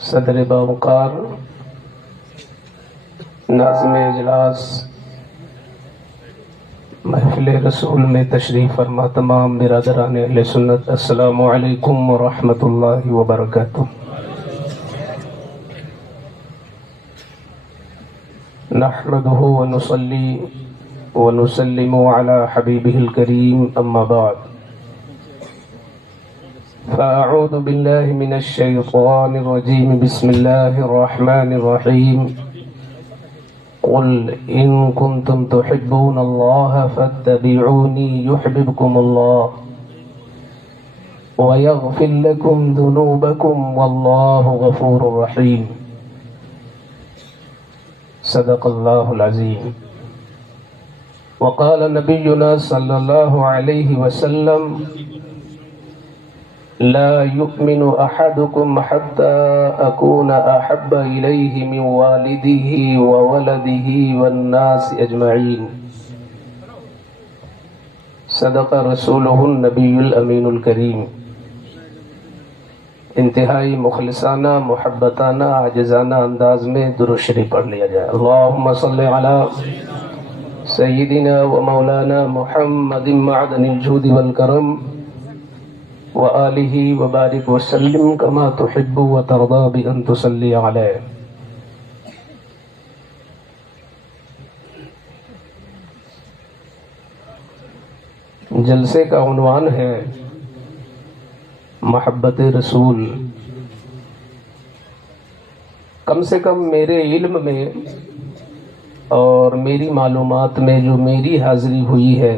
صدر باوقار، ناظم اجلاس، محفل رسول میں تشریف فرما تمام برادران اہل سنت، السلام علیکم ورحمۃ اللہ وبرکاتہ۔ نحمده ونصلي ونسلم على حبيبه الكريم، أما بعد، فأعوذ بالله من الشيطان الرجيم، بسم الله الرحمن الرحيم، قل إن كنتم تحبون الله فاتبعوني يحببكم الله ويغفر لكم ذنوبكم والله غفور رحيم، صدق الله العظيم۔ وقال نبينا صلى الله عليه وسلم: لا يؤمن أحدكم حتى أكون أحب إليه من والده وولده والناس أجمعين، صدق رسوله النبي الأمين الكريم۔ انتہائی مخلصانہ، محبتانہ، عاجزانہ انداز میں درود شریف پڑھ لیا جائے۔ اللہم صلی علی سیدنا و مولانا محمد معدن الجود والکرم وآلہ وبارک وسلم کما تحب و ترضا بأن تصلی علیہ۔ جلسے کا عنوان ہے محبت رسول۔ کم سے کم میرے علم میں اور میری معلومات میں جو میری حاضری ہوئی ہے،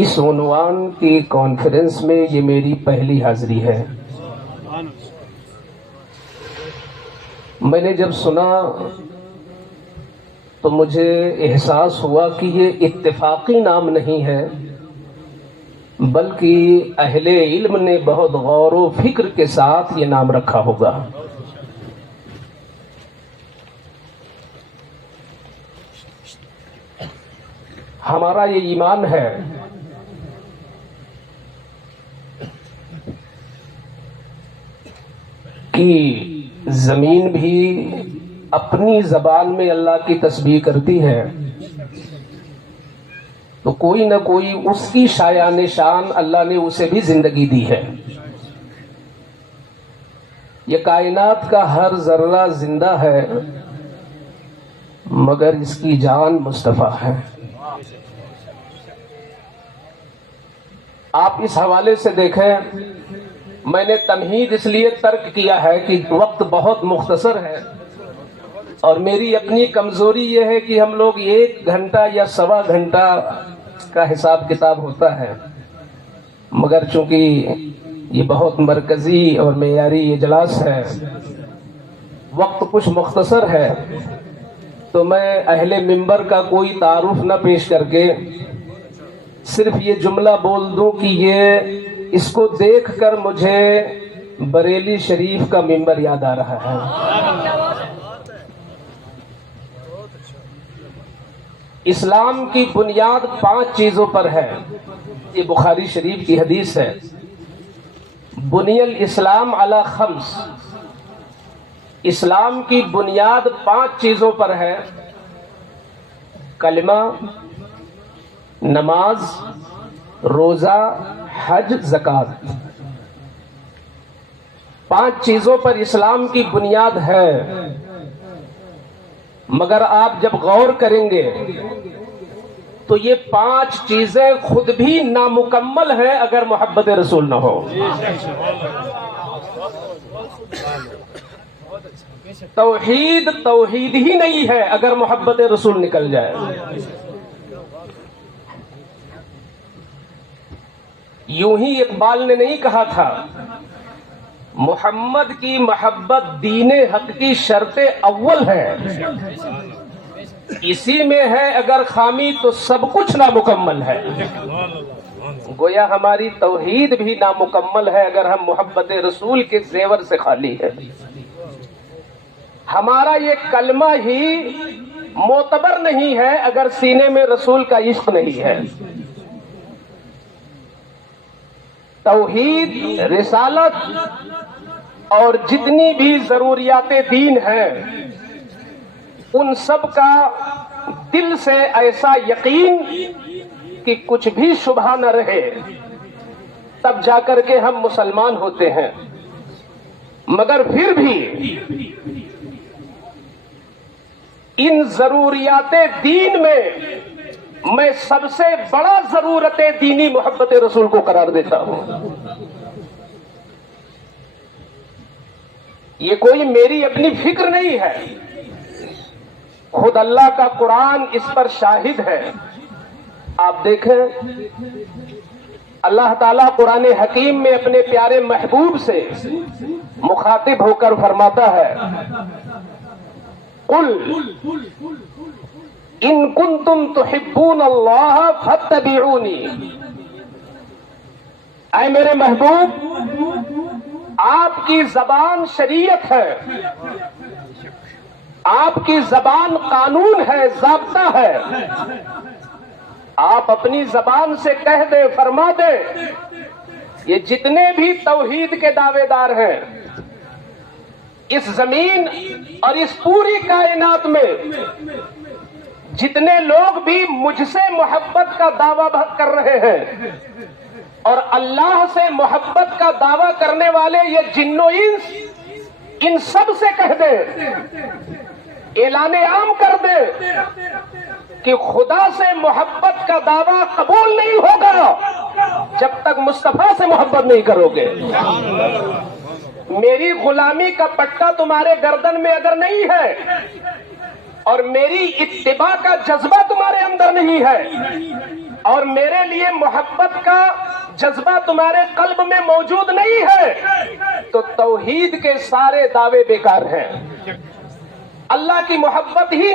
اس عنوان کی کانفرنس میں یہ میری پہلی حاضری ہے۔ میں نے جب سنا تو مجھے احساس ہوا کہ یہ اتفاقی نام نہیں ہے، بلکہ اہل علم نے بہت غور و فکر کے ساتھ یہ نام رکھا ہوگا۔ ہمارا یہ ایمان ہے کہ زمین بھی اپنی زبان میں اللہ کی تسبیح کرتی ہے، تو کوئی نہ کوئی اس کی شایان شان اللہ نے اسے بھی زندگی دی ہے۔ یہ کائنات کا ہر ذرہ زندہ ہے، مگر اس کی جان مصطفیٰ ہے۔ آپ اس حوالے سے دیکھیں، میں نے تمہید اس لیے ترک کیا ہے کہ وقت بہت مختصر ہے، اور میری اپنی کمزوری یہ ہے کہ ہم لوگ 1 گھنٹہ یا 1.25 گھنٹہ کا حساب کتاب ہوتا ہے، مگر چونکہ یہ بہت مرکزی اور معیاری اجلاس ہے، وقت کچھ مختصر ہے، تو میں اہل منبر کا کوئی تعارف نہ پیش کر کے صرف یہ جملہ بول دوں کہ یہ اس کو دیکھ کر مجھے بریلی شریف کا منبر یاد آ رہا ہے۔ اسلام کی بنیاد 5 چیزوں پر ہے، یہ بخاری شریف کی حدیث ہے۔ بنی الاسلام علی 5، اسلام کی بنیاد 5 چیزوں پر ہے: کلمہ، نماز، روزہ، حج، زکوٰۃ۔ 5 چیزوں پر اسلام کی بنیاد ہے، مگر آپ جب غور کریں گے تو یہ 5 چیزیں خود بھی نامکمل ہیں اگر محبت رسول نہ ہو۔ توحید توحید ہی نہیں ہے اگر محبت رسول نکل جائے۔ یوں ہی اقبال نے نہیں کہا تھا، محمد کی محبت دین حق کی شرط اول ہے، اسی میں ہے اگر خامی تو سب کچھ نامکمل ہے۔ گویا ہماری توحید بھی نامکمل ہے اگر ہم محبت رسول کے زیور سے خالی ہے۔ ہمارا یہ کلمہ ہی معتبر نہیں ہے اگر سینے میں رسول کا عشق نہیں ہے۔ توحید، رسالت اور جتنی بھی ضروریات دین ہیں ان سب کا دل سے ایسا یقین کہ کچھ بھی شبہ نہ رہے، تب جا کر کے ہم مسلمان ہوتے ہیں۔ مگر پھر بھی ان ضروریات دین میں سب سے بڑا ضرورت دینی محبت رسول کو قرار دیتا ہوں۔ یہ کوئی میری اپنی فکر نہیں ہے، خود اللہ کا قرآن اس پر شاہد ہے۔ آپ دیکھیں اللہ تعالیٰ قرآن حکیم میں اپنے پیارے محبوب سے مخاطب ہو کر فرماتا ہے، قل ان کنتم تحبون اللہ فاتبعونی، اے میرے محبوب آپ کی زبان شریعت ہے، آپ کی زبان قانون ہے، ضابطہ ہے، آپ اپنی زبان سے کہہ دے، فرما دے، یہ جتنے بھی توحید کے دعوے دار ہیں اس زمین اور اس پوری کائنات میں، جتنے لوگ بھی مجھ سے محبت کا دعویٰ کر رہے ہیں اور اللہ سے محبت کا دعویٰ کرنے والے یہ جن و انس، ان سب سے کہہ دے، اعلان عام کر دے کہ خدا سے محبت کا دعویٰ قبول نہیں ہوگا جب تک مصطفیٰ سے محبت نہیں کرو گے۔ میری غلامی کا پٹا تمہارے گردن میں اگر نہیں ہے اور میری اتباع کا جذبہ تمہارے اندر نہیں ہے اور میرے لیے محبت کا جذبہ تمہارے قلب میں موجود نہیں ہے تو توحید کے سارے دعوے بیکار ہیں۔ اللہ کی محبت ہی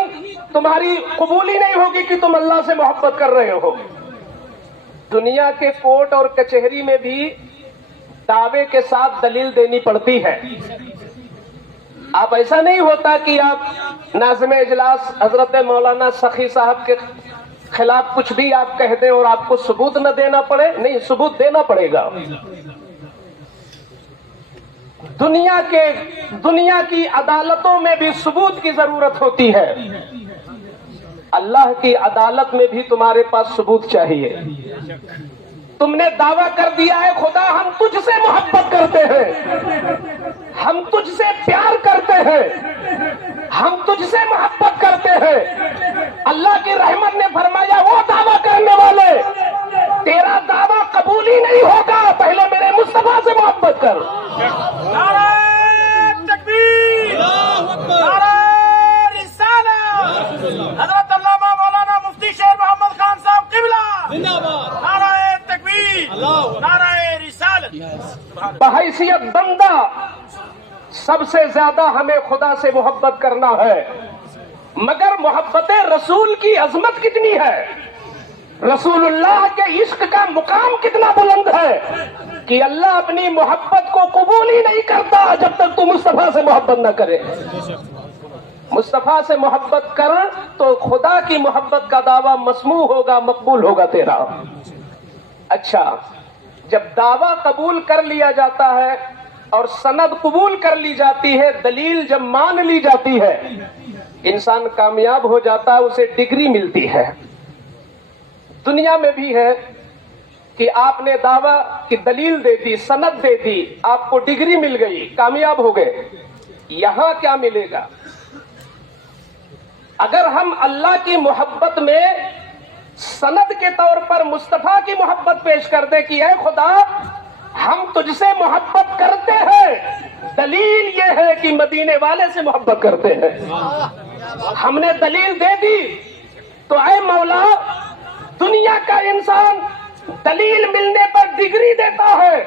تمہاری قبولی نہیں ہوگی کہ تم اللہ سے محبت کر رہے ہو۔ دنیا کے کورٹ اور کچہری میں بھی دعوے کے ساتھ دلیل دینی پڑتی ہے۔ آپ ایسا نہیں ہوتا کہ آپ ناظم اجلاس حضرت مولانا سخی صاحب کے خلاف کچھ بھی آپ کہہ دیں اور آپ کو ثبوت نہ دینا پڑے، نہیں، ثبوت دینا پڑے گا۔ دنیا کی عدالتوں میں بھی ثبوت کی ضرورت ہوتی ہے، اللہ کی عدالت میں بھی تمہارے پاس ثبوت چاہیے۔ تم نے دعویٰ کر دیا ہے خدا ہم تجھ سے محبت کرتے ہیں، ہم تجھ سے پیار کرتے ہیں، ہم تجھ سے محبت کرتے ہیں۔ اللہ کی رحمت نے فرمایا وہ دعویٰ کرنے والے تیرا دعویٰ قبول ہی نہیں ہوگا، پہلے میرے مصطفیٰ سے محبت کر۔ نعرہ تکبیر، نعرہ رسالت، حضرت علامہ مولانا مفتی شیر محمد خان صاحب قبلہ، نعرہ تکبیر، نعرہ رسالت۔ بحیثیت بندہ سب سے زیادہ ہمیں خدا سے محبت کرنا ہے، مگر محبت رسول کی عظمت کتنی ہے، رسول اللہ کے عشق کا مقام کتنا بلند ہے کہ اللہ اپنی محبت کو قبول ہی نہیں کرتا جب تک تو مصطفیٰ سے محبت نہ کرے۔ مصطفیٰ سے محبت کر تو خدا کی محبت کا دعویٰ مسموع ہوگا، مقبول ہوگا تیرا۔ اچھا، جب دعویٰ قبول کر لیا جاتا ہے اور سند قبول کر لی جاتی ہے، دلیل جب مان لی جاتی ہے، انسان کامیاب ہو جاتا ہے، اسے ڈگری ملتی ہے۔ دنیا میں بھی ہے کہ آپ نے دعویٰ کی دلیل دے دی، سند دے دی، آپ کو ڈگری مل گئی، کامیاب ہو گئے۔ یہاں کیا ملے گا؟ اگر ہم اللہ کی محبت میں سند کے طور پر مصطفیٰ کی محبت پیش کر دیں کہ اے خدا ہم تجھ سے محبت کرتے ہیں، دلیل یہ ہے کہ مدینے والے سے محبت کرتے ہیں، ہم نے دلیل دے دی تو اے مولا دنیا کا انسان دلیل ملنے پر ڈگری دیتا ہے،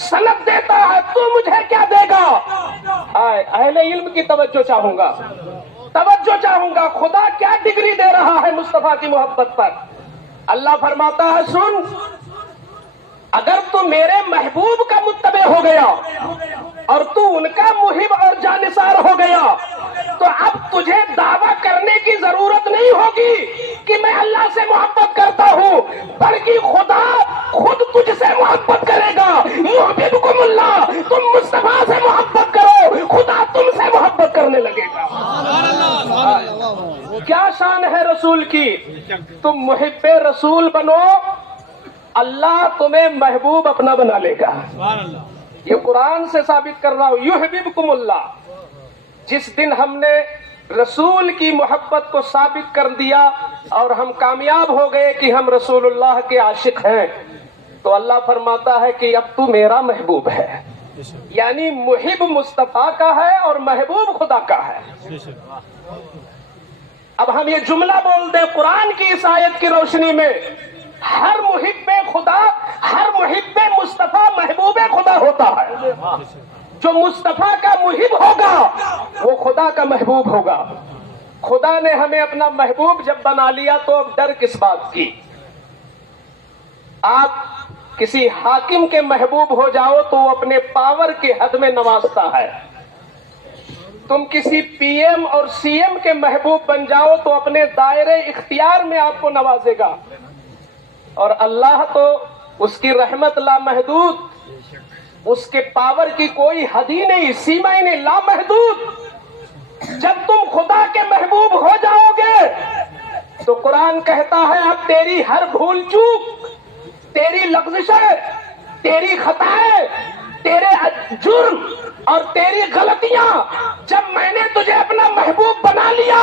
سند دیتا ہے، تو مجھے کیا دے گا؟ اہل علم کی توجہ چاہوں گا، خدا کیا ڈگری دے رہا ہے مصطفیٰ کی محبت پر؟ اللہ فرماتا ہے سن، اگر تو میرے محبوب کا متبع ہو گیا اور تو ان کا محب اور جانثار ہو گیا تو اب تجھے دعویٰ کرنے کی ضرورت نہیں ہوگی کہ میں اللہ سے محبت کرتا ہوں، بلکہ خدا خود تجھ سے محبت کرے گا۔ یحببکم اللہ، تم مصطفیٰ سے محبت रसूल की, तुम मुहिब रसूल बनो, अल्लाह तुम्हें महबूब अपना बना लेगा। ये कुरान से साबित कर रहा हूं। युहिब्बुकुमुल्लाह, जिस दिन हमने रसूल की मोहब्बत को साबित कर दिया और हम कामयाब हो गए कि हम रसूलुल्लाह के आशिक हैं, तो अल्लाह फरमाता है कि अब तू मेरा महबूब है। यानी मुहिब मुस्तफा का है और महबूब खुदा का है। अब हम ये जुमला बोल दें कुरान की इस आयत की रोशनी में, हर मुहिब खुदा, हर मुहिब मुस्तफा महबूब खुदा होता है। जो मुस्तफा का मुहिब होगा वो खुदा का महबूब होगा। खुदा ने हमें अपना महबूब जब बना लिया तो अब डर किस बात की। आप किसी हाकिम के महबूब हो जाओ तो वो अपने पावर के हद में नवाजता है। तुम किसी पीएम और सीएम के महबूब बन जाओ तो अपने दायरे इख्तियार में आपको नवाजेगा। और अल्लाह तो उसकी रहमत लामहदूद, उसके पावर की कोई हद ही नहीं, सीमा ही नहीं, लामहदूद। जब तुम खुदा के महबूब हो जाओगे तो कुरान कहता है अब तेरी हर भूल चूक, तेरी लग़्ज़िशें, तेरी खताएं, तेरे जुर्म और तेरी गलतियां, जब मैंने तुझे अपना महबूब बना लिया,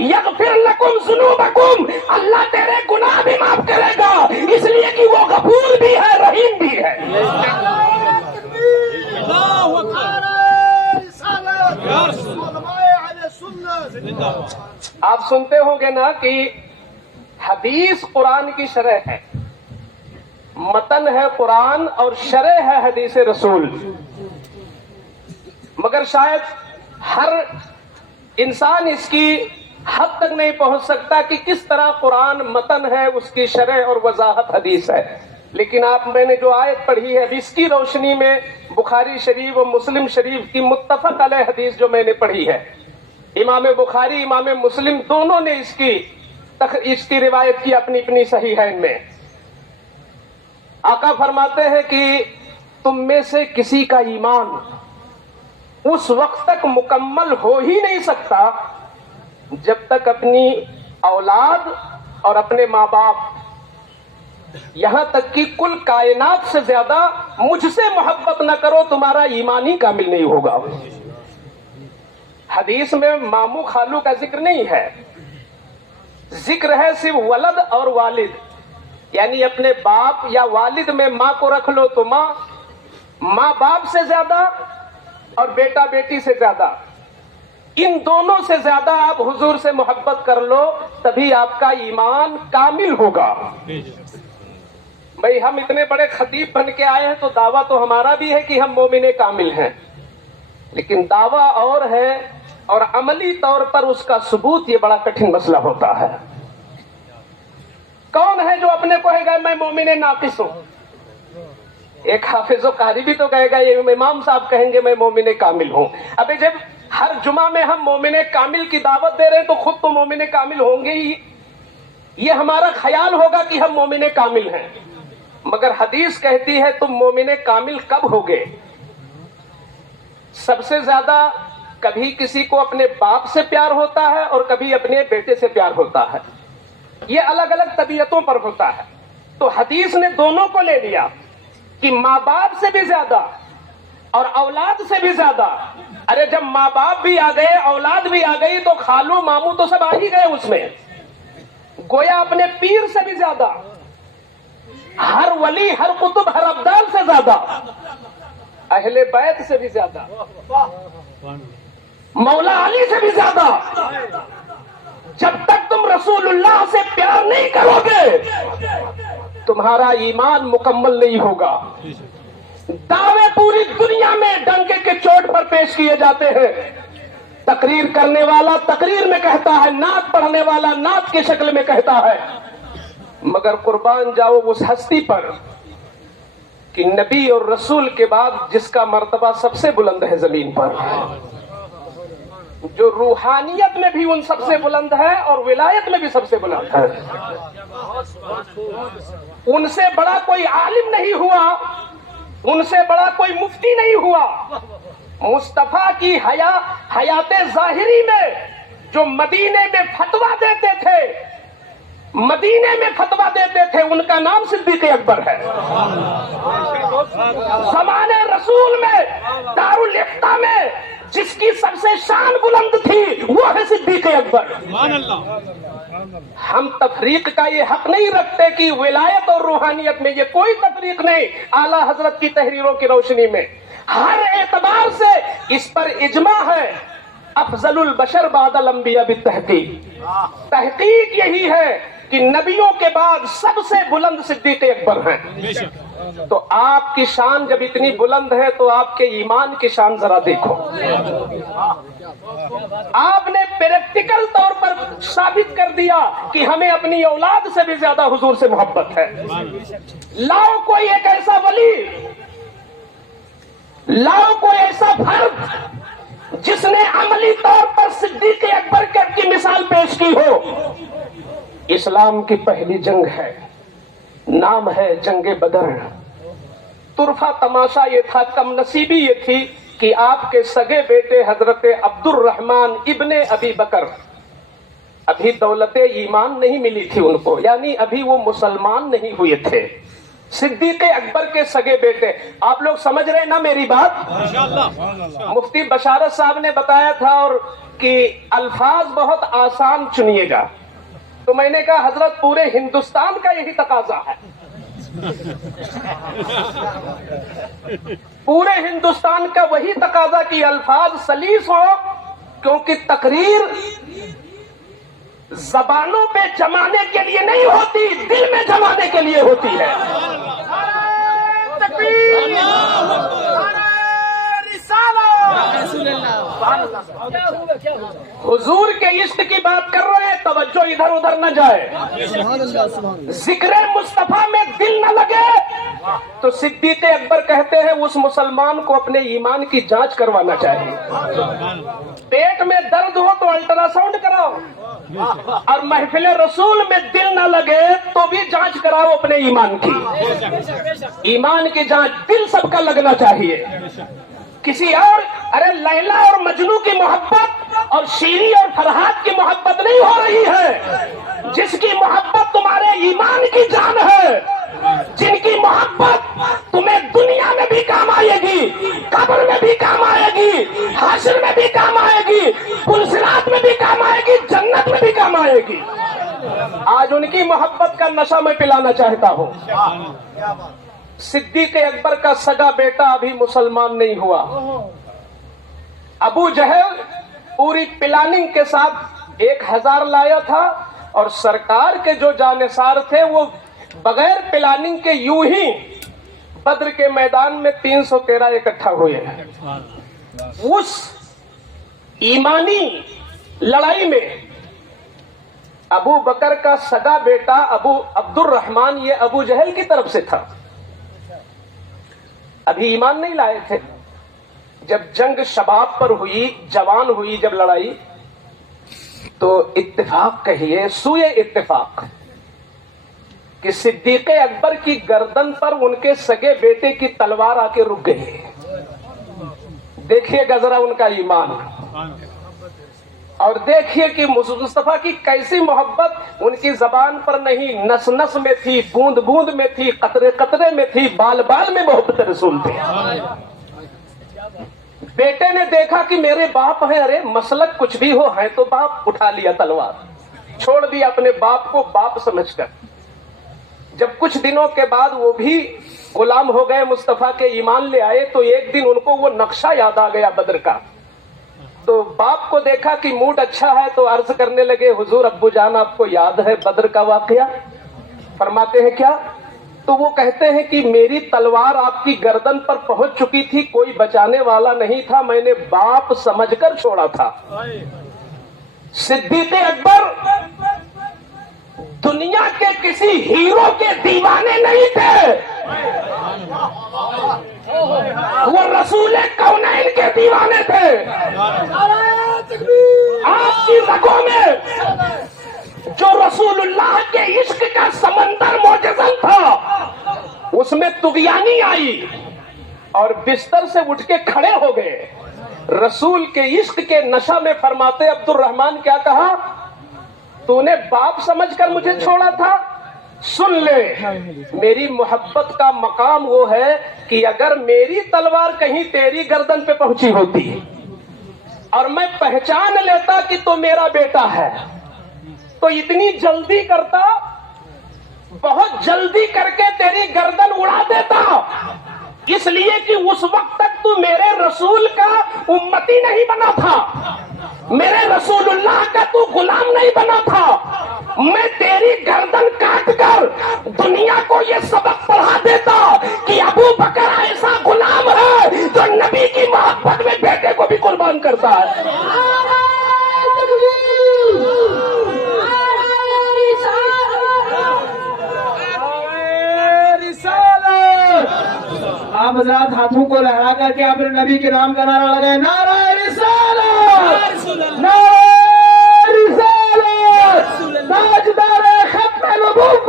यग़फ़िर लकुम ज़ुनूबकुम, अल्लाह तेरे गुनाह भी माफ करेगा, इसलिए कि वो गफूर भी है, रहीम भी है। आप सुनते होंगे ना कि हदीस कुरान की शरह है, मतन है कुरान और शरह है हदीस रसूल। मगर शायद हर इंसान इसकी हद तक नहीं पहुंच सकता कि किस तरह कुरान मतन है, उसकी शरह और वजाहत हदीस है। लेकिन मैंने जो आयत पढ़ी है, इसकी रोशनी में बुखारी शरीफ और मुस्लिम शरीफ की मुत्तफक अलैह हदीस जो मैंने पढ़ी है, इमाम बुखारी इमाम मुस्लिम दोनों ने इसकी रिवायत की अपनी अपनी सहीहैन में। आका फरमाते हैं कि तुम में से किसी का ईमान उस वक्त तक मुकम्मल हो ही नहीं सकता जब तक अपनी औलाद और अपने माँ बाप, यहां तक कि कुल कायनात से ज्यादा मुझसे मोहब्बत न करो, तुम्हारा ईमान ही कामिल नहीं होगा। हदीस में मामू खालू का जिक्र नहीं है, जिक्र है सिर्फ वलद और वालिद, यानी अपने बाप या वालिद में माँ को रख लो तो माँ बाप से ज्यादा और बेटा बेटी से ज्यादा, इन दोनों से ज्यादा आप हुजूर से मोहब्बत कर लो, तभी आपका ईमान कामिल होगा। भाई हम इतने बड़े खतीब बन के आए हैं तो दावा तो हमारा भी है कि हम मोमिने कामिल हैं, लेकिन दावा और है और अमली तौर पर उसका सबूत ये बड़ा कठिन मसला होता है। कौन है जो अपने को कहेगा मैं मोमिने नाकिस हूं? एक हाफिज़ कारी भी तो कहेगा, ये इमाम साहब कहेंगे मैं मोमिने कामिल हूं। अबे जब हर जुमा में हम मोमिने कामिल की दावत दे रहे हैं तो खुद तो मोमिने कामिल होंगे ही। ये हमारा ख्याल होगा कि हम मोमिने कामिल हैं, मगर हदीस कहती है तुम मोमिने कामिल कब होगे? सबसे ज्यादा कभी किसी को अपने बाप से प्यार होता है और कभी अपने बेटे से प्यार होता है, ये अलग अलग तबीयतों पर होता है। तो हदीस ने दोनों को ले लिया कि माँ बाप से भी ज्यादा और औलाद से भी ज्यादा। अरे जब माँ बाप भी आ गए, औलाद भी आ गई, तो खालू मामू तो सब आ ही गए उसमें। गोया अपने पीर से भी ज्यादा, हर वली, हर कुतुब, हर अब्दाल से ज्यादा, अहले बैत से भी ज्यादा, मौला अली से भी ज्यादा। जब तक तुम रसूलुल्लाह से प्यार नहीं करोगे तुम्हारा ईमान मुकम्मल नहीं होगा। दावे पूरी दुनिया में डंके के चोट पर पेश किए जाते हैं। तकरीर करने वाला तकरीर में कहता है, नात पढ़ने वाला नात की शक्ल में कहता है, मगर कुर्बान जाओ उस हस्ती पर कि नबी और रसूल के बाद जिसका मर्तबा सबसे बुलंद है जमीन पर, जो रूहानियत में भी उन सबसे बुलंद है और विलायत में भी सबसे बुलंद है। उनसे बड़ा कोई आलिम नहीं हुआ, उनसे बड़ा कोई मुफ्ती नहीं हुआ। मुस्तफा की हयाते जाहिरी में जो मदीने में फतवा देते थे, मदीने में फतवा देते थे, उनका नाम सिद्दीक अकबर है। ज़माने रसूल में दारुल इफ्ता में जिसकी सबसे शान बुलंद थी वो है सिद्दीक अकबर। हम तफरीक का ये हक नहीं रखते कि विलायत और रूहानियत में ये कोई तफरीक नहीं। आला हजरत की तहरीरों की रोशनी में हर एतबार से इस पर इजमा है। अफजलुल बशर बादल अंबिया बित्तहकीक, तहकीक यही है कि नबियों के बाद सबसे बुलंद सिद्दीक अकबर हैं। तो आपकी शान जब इतनी बुलंद है तो आपके ईमान की शान जरा देखो। आपने प्रैक्टिकल तौर पर साबित कर दिया कि हमें अपनी औलाद से भी ज्यादा हुजूर से मोहब्बत है। लाओ कोई एक ऐसा वली, लाओ कोई ऐसा फर्द जिसने अमली तौर पर सिद्दीक अकबर की मिसाल पेश की हो। इस्लाम की पहली जंग है, नाम है जंगे बदर। तुरफा तमाशा ये था, कम नसीबी ये थी कि आपके सगे बेटे हजरत अब्दुर्रहमान इब्ने अबी बकर, अभी दौलते ईमान नहीं मिली थी उनको, यानी अभी वो मुसलमान नहीं हुए थे। सिद्दीक अकबर के सगे बेटे, आप लोग समझ रहे ना मेरी बात? मुफ्ती बशारत साहब ने बताया था और कि अल्फाज बहुत आसान चुनिएगा, तो मैंने कहा हजरत पूरे हिंदुस्तान का यही तकाजा है। पूरे हिंदुस्तान का वही तकाजा कि अल्फाज सलीस हो, क्योंकि तकरीर जबानों पे जमाने के लिए नहीं होती, दिल में जमाने के लिए होती है। हुजूर के इश्क की बात कर रहे हैं, तवज्जो इधर उधर न जाए। जिक्र मुस्तफा में दिल न लगे तो सिद्दीक अकबर कहते हैं उस मुसलमान को अपने ईमान की जांच करवाना चाहिए। पेट में दर्द हो तो अल्ट्रासाउंड कराओ, और महफिल रसूल में दिल न लगे तो भी जांच कराओ अपने ईमान की। ईमान की जांच दिल सबका लगना चाहिए। किसी और, अरे लैला और मजनू की मोहब्बत और शीरी और फरहाद की मोहब्बत नहीं हो रही है। जिसकी मोहब्बत तुम्हारे ईमान की जान है, जिनकी मोहब्बत तुम्हें दुनिया में भी काम आएगी, कब्र में भी काम आएगी, हाशिर में भी काम आएगी, पुलसिरात में भी काम आएगी, जन्नत में भी काम आएगी। आज उनकी मोहब्बत का नशा मैं पिलाना चाहता हूँ। सिद्दीक अकबर का सगा बेटा अभी मुसलमान नहीं हुआ। अबू जहल पूरी प्लानिंग के साथ 1000 लाया था, और सरकार के जो जानिसार थे वो बगैर प्लानिंग के यूं ही बद्र के मैदान में 313 इकट्ठा हुए। उस ईमानी लड़ाई में अबू बकर का सगा बेटा अबू अब्दुर्रहमान ये अबू जहल की तरफ से था। अभी ईमान नहीं लाए थे। जब जंग शबाब पर हुई, जवान हुई जब लड़ाई, तो इत्तेफाक कहिए, सूए इत्तेफाक कि सिद्दीक अकबर की गर्दन पर उनके सगे बेटे की तलवार आके रुक गई। देखिएगा जरा उनका ईमान, और देखिए कि मुस्तफा की कैसी मोहब्बत उनकी जबान पर नहीं, नस नस में थी, बूंद बूंद में थी, कतरे कतरे में थी, बाल बाल में मोहब्बत रसूल थे। बेटे ने देखा कि मेरे बाप हैं, अरे मसलक कुछ भी हो है तो बाप, उठा लिया तलवार, छोड़ दिया अपने बाप को बाप समझकर। जब कुछ दिनों के बाद वो भी गुलाम हो गए, मुस्तफा के ईमान ले आए, तो एक दिन उनको वो नक्शा याद आ गया बद्र का। तो बाप को देखा कि मूड अच्छा है, तो अर्ज करने लगे, हुजूर अब्बू जान आपको याद है बद्र का वाकया? फरमाते हैं क्या? तो वो कहते हैं कि मेरी तलवार आपकी गर्दन पर पहुंच चुकी थी, कोई बचाने वाला नहीं था, मैंने बाप समझकर छोड़ा था। सिद्दीक अकबर दुनिया के किसी हीरो के दीवाने नहीं थे, वो रसूल कौनैन के दीवाने थे। आपकी रगों में जो रसूलुल्लाह के इश्क का समंदर मौजूद था, उसमें तुगयानी आई और बिस्तर से उठ के खड़े हो गए। रसूल के इश्क के नशा में फरमाते अब्दुर्रहमान क्या कहा? تو نے باپ سمجھ کر مجھے چھوڑا تھا؟ سن لے، میری محبت کا مقام وہ ہے کہ اگر میری تلوار کہیں تیری گردن پہ پہنچی ہوتی اور میں پہچان لیتا کہ تو میرا بیٹا ہے تو اتنی جلدی کرتا، بہت جلدی کر کے تیری گردن اڑا دیتا، اس لیے کہ اس وقت تک تو میرے رسول کا امتی نہیں بنا تھا، میرے رسول اللہ کا تو غلام نہیں بنا تھا۔ میں تیری گردن کاٹ کر دنیا کو یہ سبق پڑھا دیتا کہ ابو بکر ایسا غلام ہے جو نبی کی محبت میں بیٹے کو بھی قربان کرتا ہے۔ آپ حضرات ہاتھوں کو لہرا کر کے اپنے نبی کے نام کا نعرہ لگائے، نعرہ رسالت، نعرہ رسالت، تاجدار ختم نبوت،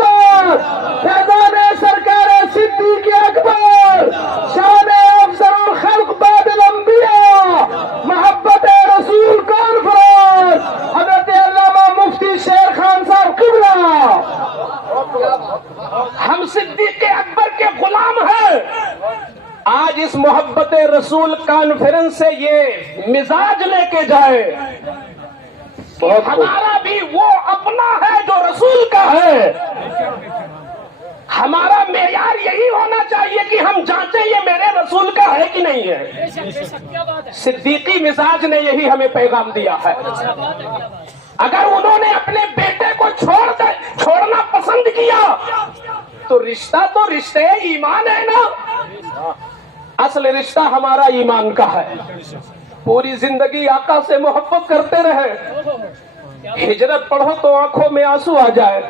فیضان سرکار صدیق اکبر، شان افضل الخلق بعد الانبیاء، محبت رسول کانفرنس، حضرت علامہ مفتی شیر خان صاحب قبلہ۔ ہم صدیق اکبر کے غلام ہیں۔ آج اس محبت رسول کانفرنس سے یہ مزاج لے کے جائے، ہمارا بھی وہ اپنا ہے جو رسول کا ہے۔ ہمارا معیار یہی ہونا چاہیے کہ ہم جانچیں یہ میرے رسول کا ہے کہ نہیں ہے۔ صدیقی مزاج نے یہی ہمیں پیغام دیا ہے۔ اگر انہوں نے اپنے بیٹے کو چھوڑنا پسند کیا تو رشتہ تو رشتے ایمان ہے نا، اصل رشتہ ہمارا ایمان کا ہے۔ پوری زندگی آقا سے محبت کرتے رہے، ہجرت پڑھو تو آنکھوں میں آنسو آ جائے،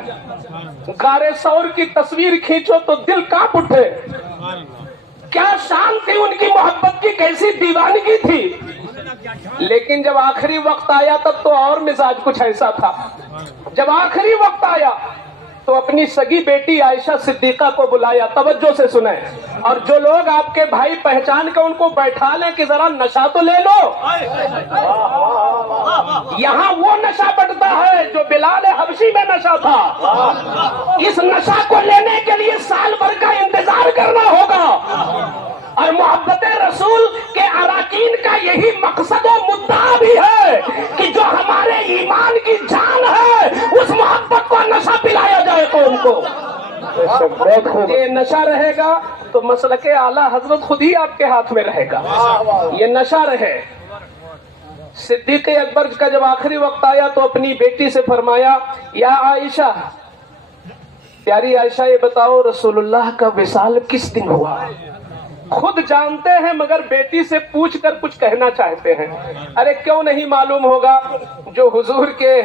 غار ثور کی تصویر کھینچو تو دل کانپ اٹھے۔ کیا شان تھی ان کی محبت کی، کیسی دیوانگی تھی، لیکن جب آخری وقت آیا تب تو اور مزاج کچھ ایسا تھا۔ جب آخری وقت آیا تو اپنی سگی بیٹی عائشہ صدیقہ کو بلایا، توجہ سے سنیں، اور جو لوگ آپ کے بھائی پہچان کے ان کو بیٹھا لیں کہ ذرا نشہ تو لے لو۔ یہاں وہ نشہ بٹتا ہے جو بلال حبشی میں نشہ تھا۔ اس نشہ کو لینے کے لیے سال بھر کا انتظار کرنا ہوگا، اور محبت رسول کے اراکین کا یہی مقصد و مدعا بھی ہے کہ جو ہمارے ایمان کی جان ہے اس محبت کو نشہ پلایا جائے قوم کو۔ یہ نشہ رہے گا تو مسلک اعلیٰ حضرت خود ہی آپ کے ہاتھ میں رہے گا، یہ نشہ رہے۔ صدیق اکبر کا جب آخری وقت آیا تو اپنی بیٹی سے فرمایا، یا عائشہ، پیاری عائشہ، یہ بتاؤ رسول اللہ کا وصال کس دن ہوا؟ خود جانتے ہیں مگر بیٹی سے پوچھ کر کچھ کہنا چاہتے ہیں۔ ارے کیوں نہیں معلوم ہوگا؟ جو حضور کے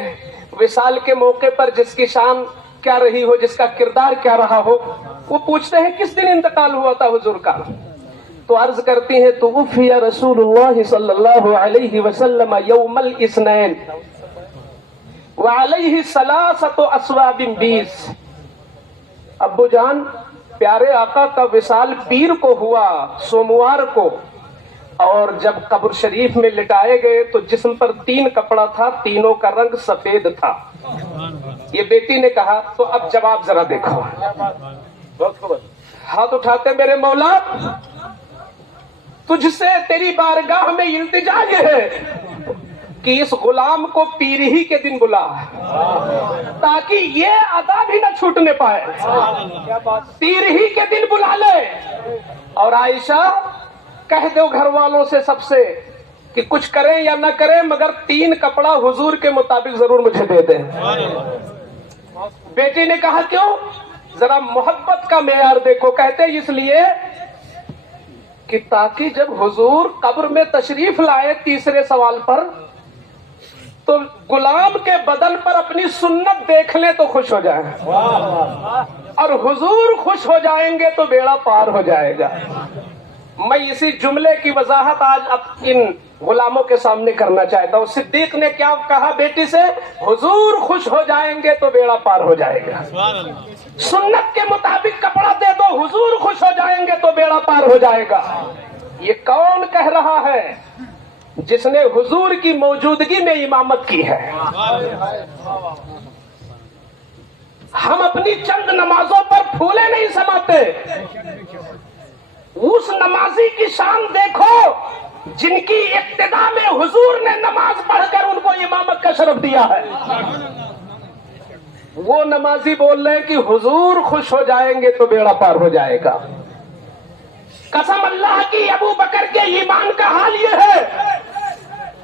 وصال کے موقع پر جس کی شان کیا رہی ہو، جس کا کردار کیا رہا ہو، وہ پوچھتے ہیں کس دن انتقال ہوا تھا حضور کا؟ تو عرض کرتی ہیں، توفی رسول اللہ صلی اللہ علیہ وسلم یوم الاثنین وعلیہ ثلاثۃ اسواب 20۔ ابو جان، پیارے آقا کا وصال پیر کو ہوا، سوموار کو، اور جب قبر شریف میں لٹائے گئے تو جسم پر 3 کپڑا تھا، تینوں کا رنگ سفید تھا۔ یہ بیٹی نے کہا، تو اب جواب ذرا دیکھو۔ ہاتھ اٹھاتے، میرے مولا تجھ سے تیری بارگاہ میں التجا یہ ہے کہ اس غلام کو پیر ہی کے دن بلا تاکہ یہ ادا بھی نہ چھوٹنے پائے، پیر ہی کے دن بلا لے۔ اور عائشہ کہہ دو گھر والوں سے سب سے کہ کچھ کریں یا نہ کریں مگر 3 کپڑا حضور کے مطابق ضرور مجھے دے دیں۔ بیٹی نے کہا کیوں؟ ذرا محبت کا معیار دیکھو۔ کہتے اس لیے کہ تاکہ جب حضور قبر میں تشریف لائے تیسرے سوال پر تو غلام کے بدن پر اپنی سنت دیکھ لیں تو خوش ہو جائیں، اور حضور خوش ہو جائیں گے تو بیڑا پار ہو جائے گا۔ میں اسی جملے کی وضاحت آج ان غلاموں کے سامنے کرنا چاہتا ہوں۔ صدیق نے کیا کہا بیٹی سے؟ حضور خوش ہو جائیں گے تو بیڑا پار ہو جائے گا۔ سنت کے مطابق کپڑا دے دو، حضور خوش ہو جائیں گے تو بیڑا پار ہو جائے گا۔ یہ کون کہہ رہا ہے؟ جس نے حضور کی موجودگی میں امامت کی ہے۔ ہم اپنی چند نمازوں پر پھولے نہیں سماتے. اس نمازی کی شان دیکھو جن کی ابتدا میں حضور نے نماز پڑھ کر ان کو امامت کا شرف دیا ہے. وہ نمازی بول رہے ہیں کہ حضور خوش ہو جائیں گے تو بیڑا پار ہو جائے گا. قسم اللہ کی ابو بکر کے ایمان کا حال یہ ہے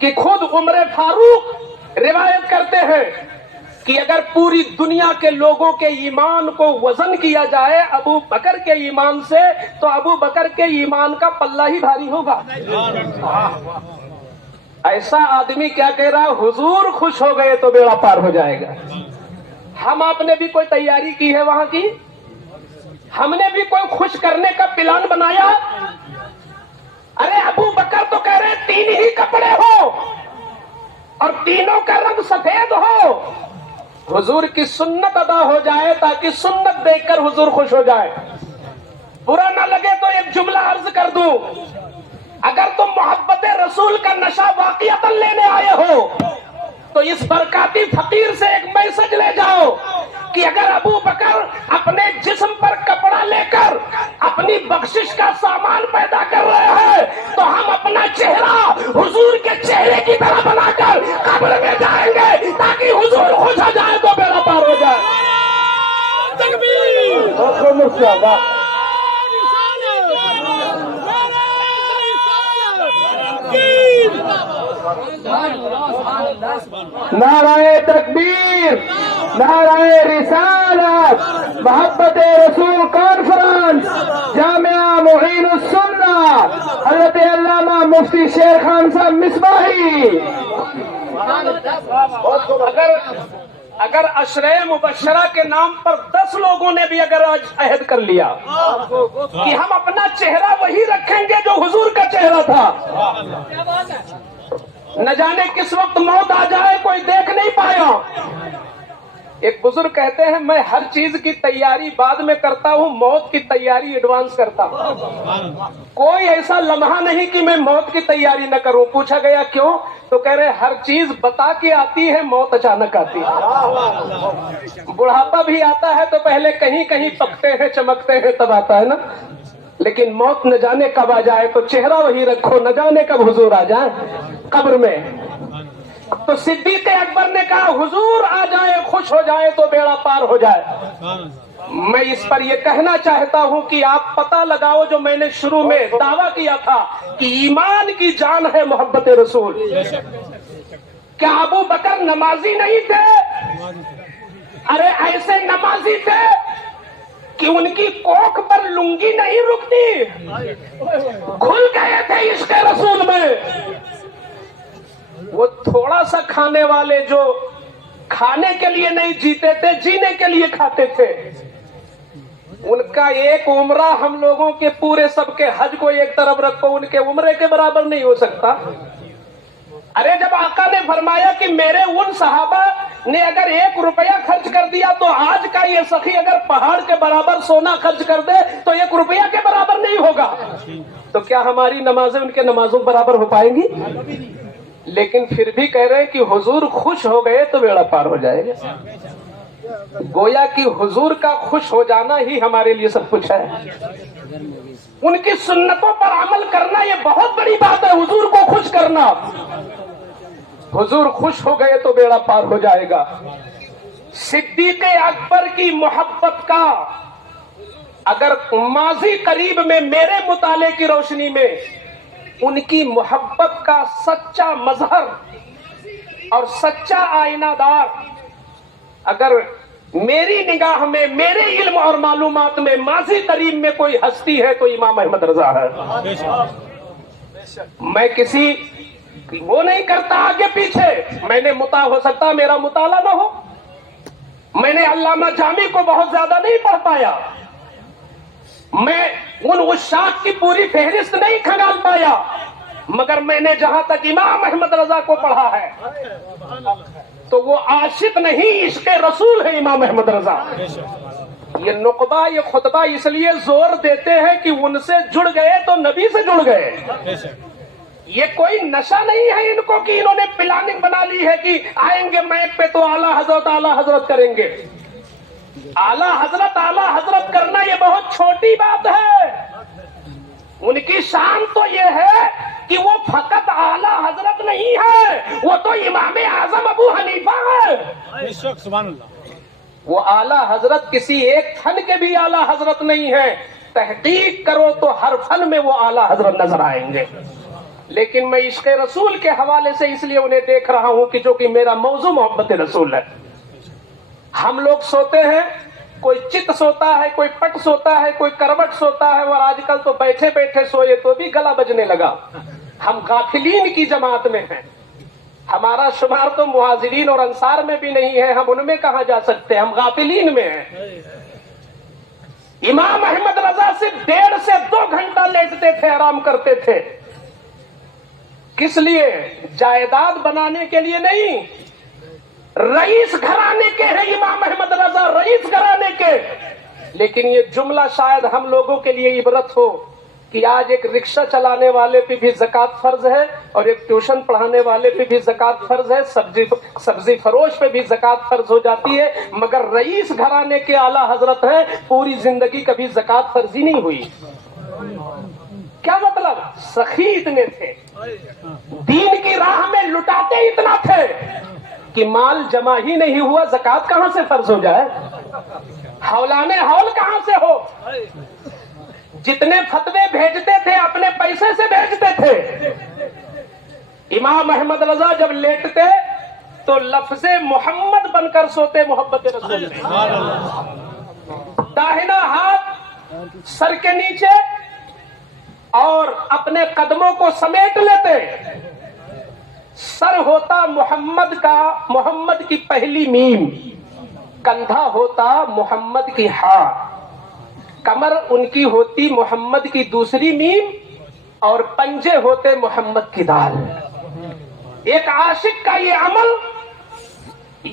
کہ خود عمر فاروق روایت کرتے ہیں کہ اگر پوری دنیا کے لوگوں کے ایمان کو وزن کیا جائے ابو بکر کے ایمان سے تو ابو بکر کے ایمان کا پلہ ہی بھاری ہوگا. ایسا آدمی کیا کہہ رہا ہے حضور خوش ہو گئے تو بیڑا پار ہو جائے گا. ہم آپ نے بھی کوئی تیاری کی ہے وہاں کی؟ ہم نے بھی کوئی خوش کرنے کا پلان بنایا؟ ارے ابو بکر تو کہہ رہے 3 ہی کپڑے ہو اور تینوں کا رنگ سفید ہو. حضور کی سنت ادا ہو جائے تاکہ سنت دیکھ کر حضور خوش ہو جائے. برا نہ لگے تو ایک جملہ عرض کر دوں. اگر تم محبت رسول کا نشہ واقعتاً لینے آئے ہو تو اس برکاتی فقیر سے ایک میسج لے جاؤ کہ اگر ابو بکر اپنے جسم پر کپڑا لے کر اپنی بخشش کا سامان پیدا کر رہے ہیں تو ہم اپنا چہرہ حضور کے چہرے کی طرح بنا کر قبر میں جائیں گے تاکہ حضور خوش ہو جائے تو بیڑا پار ہو جائے. نعرہ تکبیر، نعرہ رسالت، محبت رسول کانفرنس، جامعہ معین السنہ، حضرت علامہ مفتی شیر خان صاحب مصباحی. اگر عشرہ مبشرہ کے نام پر 10 لوگوں نے بھی اگر آج عہد کر لیا کہ ہم اپنا چہرہ وہی رکھیں گے جو حضور کا چہرہ تھا، نہ جانے کس وقت موت آ جائے کوئی دیکھ نہیں پایا. ایک بزرگ کہتے ہیں میں ہر چیز کی تیاری بعد میں کرتا ہوں، موت کی تیاری ایڈوانس کرتا ہوں. کوئی ایسا لمحہ نہیں کہ میں موت کی تیاری نہ کروں. پوچھا گیا کیوں؟ تو کہہ رہے ہر چیز بتا کے آتی ہے، موت اچانک آتی ہے. بڑھاپا بھی آتا ہے تو پہلے کہیں کہیں پکتے ہیں چمکتے ہیں تب آتا ہے نا، لیکن موت نہ جانے کب آ جائے. تو چہرہ وہی رکھو، نہ جانے کب حضور آ جائے قبر میں. تو صدیق اکبر نے کہا حضور آ جائے خوش ہو جائے تو بیڑا پار ہو جائے. میں اس پر یہ کہنا چاہتا ہوں کہ آپ پتہ لگاؤ جو میں نے شروع میں دعویٰ کیا تھا کہ ایمان کی جان ہے محبت رسول. کیا ابو بکر نمازی نہیں تھے؟ ارے ایسے نمازی تھے کہ ان کی کوکھ پر لنگی نہیں رکتی، کھل گئے تھے عشق رسول میں. وہ تھوڑا سا کھانے والے جو کھانے کے لیے نہیں جیتے تھے، جینے کے لیے کھاتے تھے. ان کا ایک عمرہ ہم لوگوں کے پورے سب کے حج کو ایک طرف رکھو، ان کے عمرے کے برابر نہیں ہو سکتا. ارے جب آقا نے فرمایا کہ میرے ان صحابہ نے اگر 1 روپیہ خرچ کر دیا تو آج کا یہ سخی اگر پہاڑ کے برابر سونا خرچ کر دے تو 1 روپیہ کے برابر نہیں ہوگا. تو کیا ہماری نمازیں ان کے نمازوں برابر ہو پائیں گی؟ لیکن پھر بھی کہہ رہے ہیں کہ حضور خوش ہو گئے تو بیڑا پار ہو جائے گا. گویا کہ حضور کا خوش ہو جانا ہی ہمارے لیے سب کچھ ہے. ان کی سنتوں پر عمل کرنا یہ بہت بڑی بات ہے. حضور کو خوش کرنا، حضور خوش ہو گئے تو بیڑا پار ہو جائے گا. صدیق اکبر کی محبت کا اگر ماضی قریب میں میرے مطالعے کی روشنی میں ان کی محبت کا سچا مظہر اور سچا آئینہ دار اگر میری نگاہ میں، میرے علم اور معلومات میں ماضی قریب میں کوئی ہستی ہے تو امام احمد رضا ہے. میں کسی وہ نہیں کرتا آگے پیچھے. میں نے ہو سکتا میرا مطالعہ نہ ہو، میں نے علامہ جامی کو بہت زیادہ نہیں پڑھ پایا، میں ان عشاق کی پوری فہرست نہیں کھنگال پایا، مگر میں نے جہاں تک امام احمد رضا کو پڑھا ہے تو وہ عاشق نہیں، عشق رسول ہے امام احمد رضا. یہ نقبہ، یہ خطبہ اس لیے زور دیتے ہیں کہ ان سے جڑ گئے تو نبی سے جڑ گئے. یہ کوئی نشہ نہیں ہے ان کو کہ انہوں نے پلاننگ بنا لی ہے کہ آئیں گے میک پہ تو اعلیٰ حضرت کریں گے. आला हजरत करना ये बहुत छोटी बात है। उनकी शान तो ये है कि वो फकत आला हजरत नहीं है, वो तो इमाम आजम अबू हनीफा है। सुभान अल्लाह। वो आला हजरत किसी एक फन के भी आला हजरत नहीं है। तहकीक करो तो हर फन में वो आला हजरत नजर आएंगे। लेकिन मैं इश्क़ रसूल के हवाले से इसलिए उन्हें देख रहा हूं कि जो कि मेरा मौजू मोहब्बत रसूल है। हम लोग सोते हैं, कोई चित सोता है, कोई पट सोता है, कोई करवट सोता है, और आजकल तो बैठे बैठे सोए तो भी गला बजने लगा। हम गाफिलीन की जमात में हैं। हमारा शुमार तो मुहाजिरीन और अंसार में भी नहीं है, हम उनमें कहां जा सकते हैं, हम गाफिलीन में हैं। इमाम अहमद रजा सिर्फ 1.5 से 2 घंटा लेटते थे, आराम करते थे। किस लिए? जायदाद बनाने के लिए नहीं, रईस घराने के हैं इमाम अहमद रजा, रईस घराने के। लेकिन ये जुमला शायद हम लोगों के लिए इबरत हो कि आज एक रिक्शा चलाने वाले पे भी ज़कात फर्ज है, और एक ट्यूशन पढ़ाने वाले पे भी ज़कात फर्ज है, सब्जी फरोश पे भी ज़कात फर्ज हो जाती है, मगर रईस घराने के आला हजरत हैं, पूरी जिंदगी कभी ज़कात फर्ज ही नहीं हुई। क्या मतलब? सखी इतने थे, दीन की राह में लुटाते इतना थे कि माल जमा ही नहीं हुआ, ज़कात कहां से फर्ज हो जाए, हौलाने हौल कहां से हो। जितने फतवे भेजते थे अपने पैसे से भेजते थे। इमाम अहमद रजा जब लेटते तो लफ्ज़े मोहम्मद बनकर सोते, मोहब्बत रसूल में। दाहिना हाथ सर के नीचे और अपने कदमों को समेट लेते। सर होता मोहम्मद का, मोहम्मद की पहली मीम, कंधा होता मोहम्मद की हा, कमर उनकी होती मोहम्मद की दूसरी मीम, और पंजे होते मोहम्मद की दाल। एक आशिक का ये अमल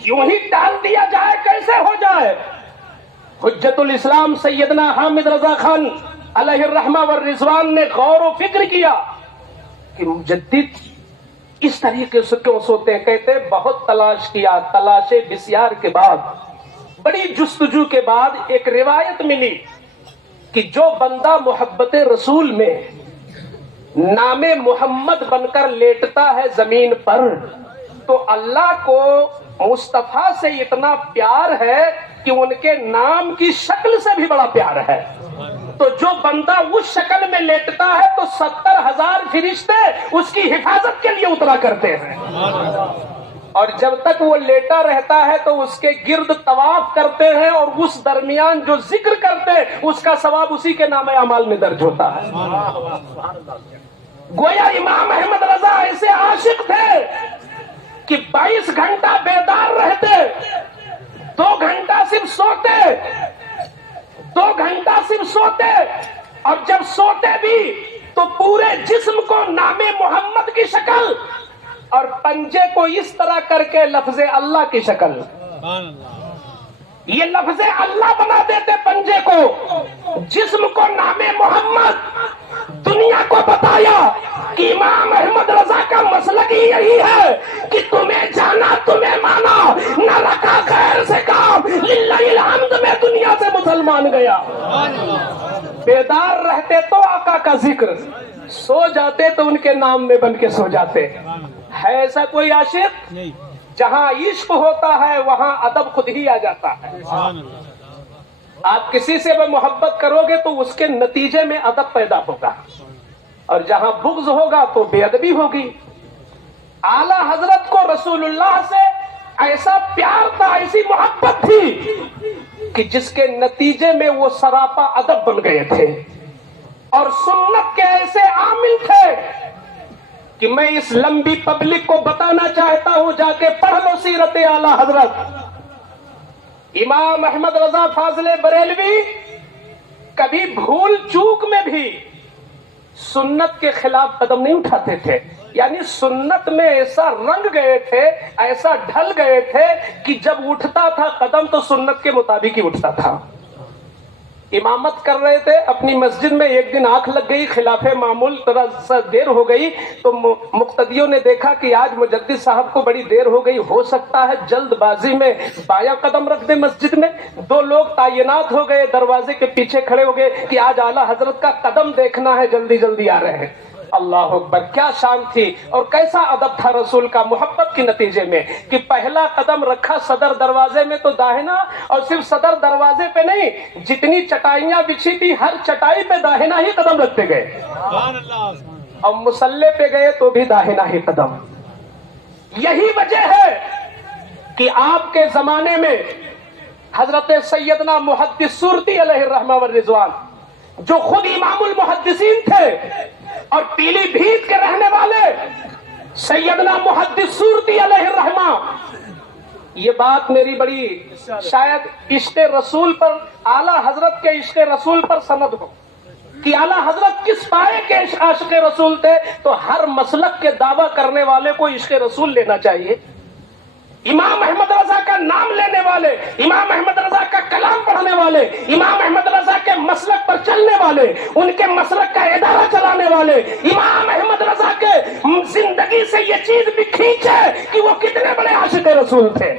यूं ही डाल दिया जाए कैसे हो जाए। हुज्जतुल इस्लाम सैयदना हामिद रजा खान अलैहिर्रहमा व रिजवान ने गौर व फिक्र किया कि मुजद्दिद इस तरीके से क्यों सोते हैं। कहते बहुत तलाश किया, तलाशे बिस्यार के बाद, बड़ी जुस्तजू के बाद एक रिवायत मिली कि जो बंदा मोहब्बत रसूल में नामे मोहम्मद बनकर लेटता है जमीन पर, तो अल्लाह को मुस्तफा से इतना प्यार है कि उनके नाम की शक्ल से भी बड़ा प्यार है। तो जो बंदा उस शक्ल में लेटता है तो 70,000 फरिश्ते उसकी हिफाजत के लिए उतरा करते हैं, और जब तक वो लेटा रहता है तो उसके गिर्द तवाफ करते हैं, और उस दरमियान जो जिक्र करते हैं उसका सवाब उसी के नामे अमाल में दर्ज होता है। गोया इमाम अहमद रजा ऐसे आशिक थे कि 22 घंटा बेदार रहते, 2 घंटा सिर्फ सोते, 2 घंटा सिर्फ सोते, और जब सोते भी तो पूरे जिस्म को नामे मोहम्मद की शक्ल और पंजे को इस तरह करके लफ्ज़े अल्लाह की शक्ल, ये लफ्ज़े अल्लाह बना देते पंजे को, जिस्म को नामे मोहम्मद। दुनिया को बताया कि इमाम अहमद रजा का मसलक ही यही है कि तुम्हें जाना तुम्हें माना, न रखा खैर से काम, लिल्लाहिल हम्द में दुनिया से मुसलमान गया। बेदार रहते तो आका का जिक्र, सो जाते तो उनके नाम में बन के सो जाते। है ऐसा कोई आशिक? नहीं। जहां इश्क होता है वहां अदब खुद ही आ जाता है। आप किसी से भी मोहब्बत करोगे तो उसके नतीजे में अदब पैदा होगा, और जहां बुग़्ज़ होगा तो बेअदबी होगी। आला हजरत को रसूलुल्लाह से ऐसा प्यार था, ऐसी मोहब्बत थी कि जिसके नतीजे में वो सरापा अदब बन गए थे, और सुन्नत के ऐसे आमिल थे कि मैं इस लंबी पब्लिक को बताना चाहता हूं, जाके पढ़ लो सीरत आला हजरत। इमाम अहमद रजा फाज़िले बरेलवी कभी भूल चूक में भी सुन्नत के खिलाफ कदम नहीं उठाते थे, यानी सुन्नत में ऐसा रंग गए थे, ऐसा ढल गए थे कि जब उठता था कदम तो सुन्नत के मुताबिक ही उठता था। इमामत कर रहे थे अपनी मस्जिद में, एक दिन आंख लग गई खिलाफे मामूल, थोड़ा सा देर हो गई तो मुक्तदियों ने देखा कि आज मुजद्दिद साहब को बड़ी देर हो गई, हो सकता है जल्दबाजी में बायां कदम रख दे मस्जिद में। 2 लोग तैनात हो गए, दरवाजे के पीछे खड़े हो गए कि आज आला हजरत का कदम देखना है, जल्दी जल्दी आ रहे हैं। अल्लाह अकबर, क्या शान थी और कैसा अदब था रसूल का मोहब्बत के नतीजे में कि पहला कदम रखा सदर दरवाजे में तो दाहिना, और सिर्फ सदर दरवाजे पे नहीं, जितनी चटाइयां बिछी थी हर चटाई पे दाहिना ही कदम रखते गए, और मुसल्ले पे गए तो भी दाहिना ही कदम। यही वजह है कि आपके जमाने में हजरत सैयदना मुहद्दिस सुरती अलैहिर्रहमा व रिजवान, जो खुद इमामुल मुहद्दिसीन थे और पीलीभीत के रहने वाले सैयदना मुहद्दिस सुरती अलैहिर्रहमा, ये बात मेरी बड़ी शायद इश्क रसूल पर, आला हजरत के इश्क रसूल पर सनद हो कि आला हजरत किस पाए के आशिक रसूल थे, तो हर मसलक के दावा करने वाले को इश्क रसूल लेना चाहिए। इमाम अहमद रजा का नाम लेने वाले, इमाम अहमद रजा का कलाम पढ़ने वाले, इमाम अहमद रजा के मसलक पर चलने वाले, उनके मसलक का इदारा चलाने वाले, इमाम अहमद रजा के जिंदगी से ये चीज भी खींचे कि वो कितने बड़े आशिक रसूल थे।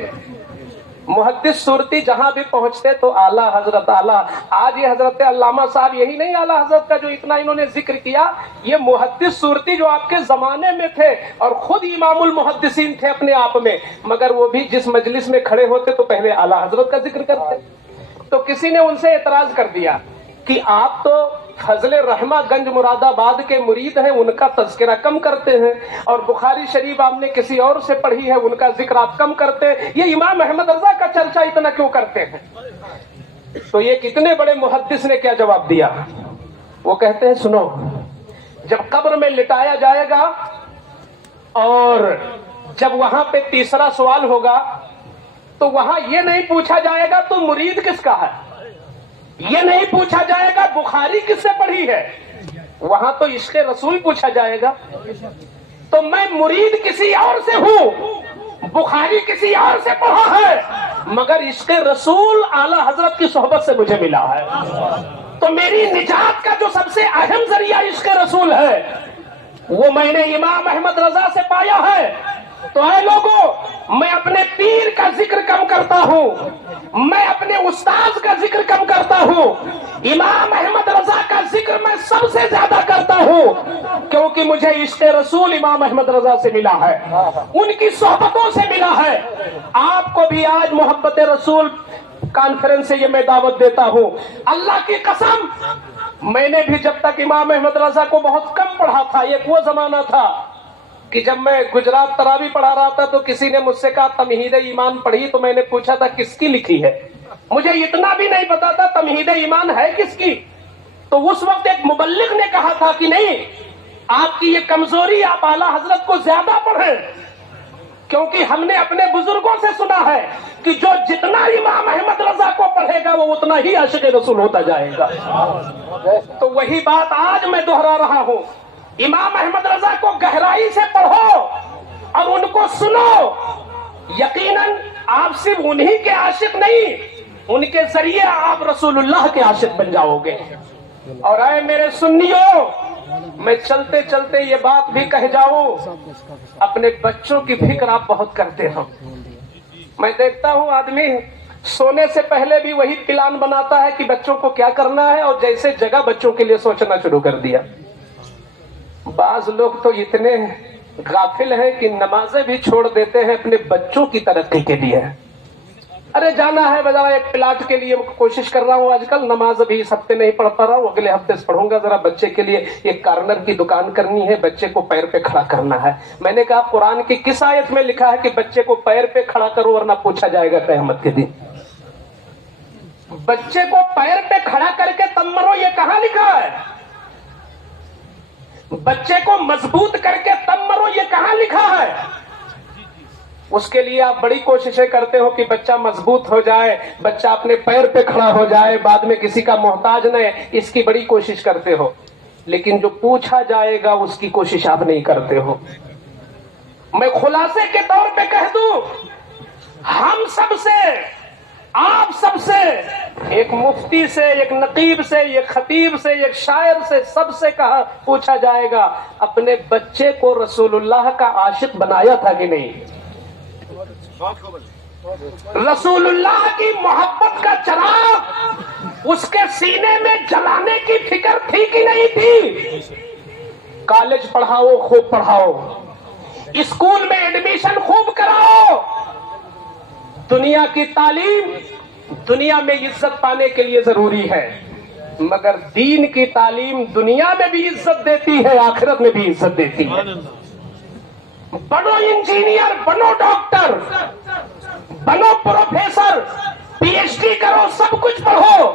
मुहद्दिस सुरती जहां भी पहुंचते तो आला हजरत आला। आज ये हजरत अल्लामा साहब यही नहीं आला हजरत का जो इतना इन्होंने जिक्र किया, ये मुहद्दिस सुरती जो आपके जमाने में थे और खुद इमामुल मुहद्दिसीन थे अपने आप में, मगर वो भी जिस मजलिस में खड़े होते तो पहले आला हजरत का जिक्र करते। तो किसी ने उनसे एतराज कर दिया कि आप तो फजले रहमा गंज मुरादाबाद के मुरीद हैं, उनका तज़किरा कम करते हैं, और बुखारी शरीफ आपने किसी और से पढ़ी है, उनका जिक्र आप कम करते हैं, ये इमाम अहमद रजा का चर्चा इतना क्यों करते हैं? तो ये कितने बड़े मुहद्दिस ने क्या जवाब दिया? वो कहते हैं सुनो, जब कब्र में लिटाया जाएगा और जब वहां पे तीसरा सवाल होगा तो वहां ये नहीं पूछा जाएगा तो मुरीद किसका है, ये नहीं पूछा जाएगा बुखारी किससे पढ़ी है, वहां तो इश्क़ रसूल पूछा जाएगा। तो मैं मुरीद किसी और से हूं, बुखारी किसी और से पढ़ा है, मगर इश्क़ रसूल आला हजरत की सोहबत से मुझे मिला है। तो मेरी निजात का जो सबसे अहम जरिया इश्क़ रसूल है वो मैंने इमाम अहमद रजा से पाया है। तो ऐ लोगों, मैं अपने पीर का जिक्र कम करता हूँ, मैं अपने उस्ताद का जिक्र कम करता हूँ, इमाम अहमद रजा का जिक्र मैं सबसे ज्यादा करता हूँ, क्योंकि मुझे इश्क़ रसूल इमाम अहमद रजा से मिला है, उनकी सोहबतों से मिला है। आपको भी आज मोहब्बत रसूल कॉन्फ्रेंस से ये मैं दावत देता हूँ। अल्लाह की कसम, मैंने भी जब तक इमाम अहमद रजा को बहुत कम पढ़ा था, एक वो जमाना था कि जब मैं गुजरात तरावी पढ़ा रहा था तो किसी ने मुझसे कहा तमहीद ईमान पढ़ी, तो मैंने पूछा था किसकी लिखी है, मुझे इतना भी नहीं पता था तमहीद ईमान है किसकी। तो उस वक्त एक मुबल्लिग ने कहा था कि नहीं, आपकी ये कमजोरी, आप आला हजरत को ज्यादा पढ़ें, क्योंकि हमने अपने बुजुर्गों से सुना है कि जो जितना इमाम अहमद रजा को पढ़ेगा वो उतना ही आशिक रसूल होता जाएगा। तो वही बात आज मैं दोहरा रहा हूं, इमाम अहमद रजा को गहराई से पढ़ो और उनको सुनो, यकीनन आप सिर्फ उन्हीं के आशिक नहीं, उनके जरिए आप रसूलुल्लाह के आशिक बन जाओगे। और आए मेरे सुन्नियों, मैं चलते चलते ये बात भी कह जाऊं, अपने बच्चों की फिक्र आप बहुत करते हो। मैं देखता हूं आदमी सोने से पहले भी वही प्लान बनाता है कि बच्चों को क्या करना है, और जैसे जगह बच्चों के लिए सोचना शुरू कर दिया। बाज लोग तो इतने गाफिल हैं कि नमाजें भी छोड़ देते हैं अपने बच्चों की तरक्की के लिए। अरे जाना है बाजार, एक प्लाट के लिए कोशिश कर रहा हूँ आजकल, नमाज अभी इस हफ्ते नहीं पढ़ पा रहा हूँ, अगले हफ्ते से पढ़ूंगा। जरा बच्चे के लिए एक कार्नर की दुकान करनी है, बच्चे को पैर पे खड़ा करना है। मैंने कहा कुरान की किस आयत में लिखा है कि बच्चे को पैर पे खड़ा करो वरना पूछा जाएगा क़यामत के दिन। बच्चे को पैर पे खड़ा करके तब मरो, ये कहां लिखा है? बच्चे को मजबूत करके तब मरो, ये कहां लिखा है? उसके लिए आप बड़ी कोशिशें करते हो कि बच्चा मजबूत हो जाए, बच्चा अपने पैर पे खड़ा हो जाए, बाद में किसी का मोहताज न, इसकी बड़ी कोशिश करते हो, लेकिन जो पूछा जाएगा उसकी कोशिश आप नहीं करते हो। मैं खुलासे के तौर पे कह दूं, हम सबसे آپ سب سے، ایک مفتی سے، ایک نقیب سے، ایک خطیب سے، ایک شاعر سے، سب سے کہا پوچھا جائے گا اپنے بچے کو رسول اللہ کا عاشق بنایا تھا کہ نہیں؟ رسول اللہ کی محبت کا چراغ اس کے سینے میں جلانے کی فکر تھی کہ نہیں تھی؟ کالج پڑھاؤ، خوب پڑھاؤ، اسکول میں ایڈمیشن خوب کراؤ. دنیا کی تعلیم دنیا میں عزت پانے کے لیے ضروری ہے، مگر دین کی تعلیم دنیا میں بھی عزت دیتی ہے، آخرت میں بھی عزت دیتی ہے. بنو انجینئر، بنو ڈاکٹر، بنو پروفیسر، پی ایچ ڈی کرو، سب کچھ پڑھو،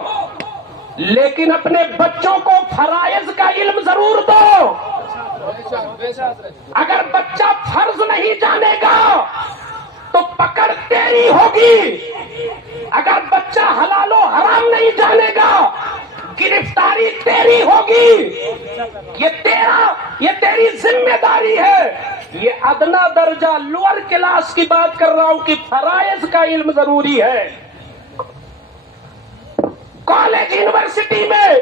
لیکن اپنے بچوں کو فرائض کا علم ضرور دو. اگر بچہ فرض نہیں جانے گا تو پکڑ تیری ہوگی. اگر بچہ حلال و حرام نہیں جانے گا گرفتاری تیری ہوگی. یہ تیری ذمہ داری ہے. یہ ادنا درجہ لوور کلاس کی بات کر رہا ہوں کہ فرائض کا علم ضروری ہے. کالج یونیورسٹی میں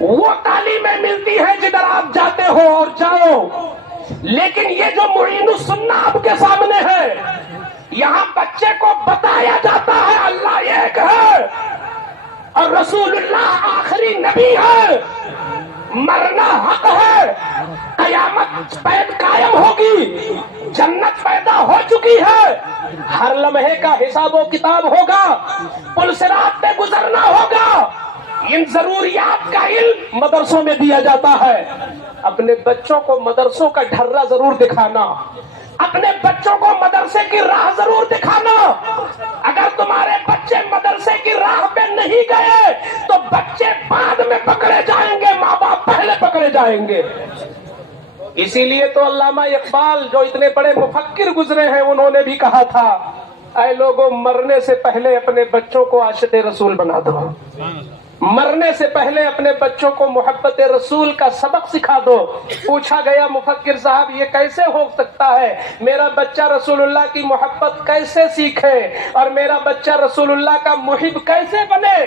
وہ تعلیمیں ملتی ہیں جدھر آپ جاتے ہو اور جاؤ، لیکن یہ جو معین السنہ آپ کے سامنے ہے، یہاں بچے کو بتایا جاتا ہے اللہ ایک ہے اور رسول اللہ آخری نبی ہے، مرنا حق ہے، قیامت قائم ہوگی، جنت پیدا ہو چکی ہے، ہر لمحے کا حساب و کتاب ہوگا، پل صراط پہ گزرنا ہوگا. ان ضروریات کا علم مدرسوں میں دیا جاتا ہے. اپنے بچوں کو مدرسوں کا ڈھرا ضرور دکھانا، اپنے بچوں کو مدرسے کی راہ ضرور دکھانا. اگر تمہارے بچے مدرسے کی راہ پہ نہیں گئے تو بچے بعد میں پکڑے جائیں گے، ماں باپ پہلے پکڑے جائیں گے. اسی لیے تو علامہ اقبال جو اتنے بڑے مفکر گزرے ہیں، انہوں نے بھی کہا تھا اے لوگوں مرنے سے پہلے اپنے بچوں کو عاشق رسول بنا دو، مرنے سے پہلے اپنے بچوں کو محبت رسول کا سبق سکھا دو. پوچھا گیا مفکر صاحب یہ کیسے ہو سکتا ہے، میرا بچہ رسول اللہ کی محبت کیسے سیکھے اور میرا بچہ رسول اللہ کا محب کیسے بنے؟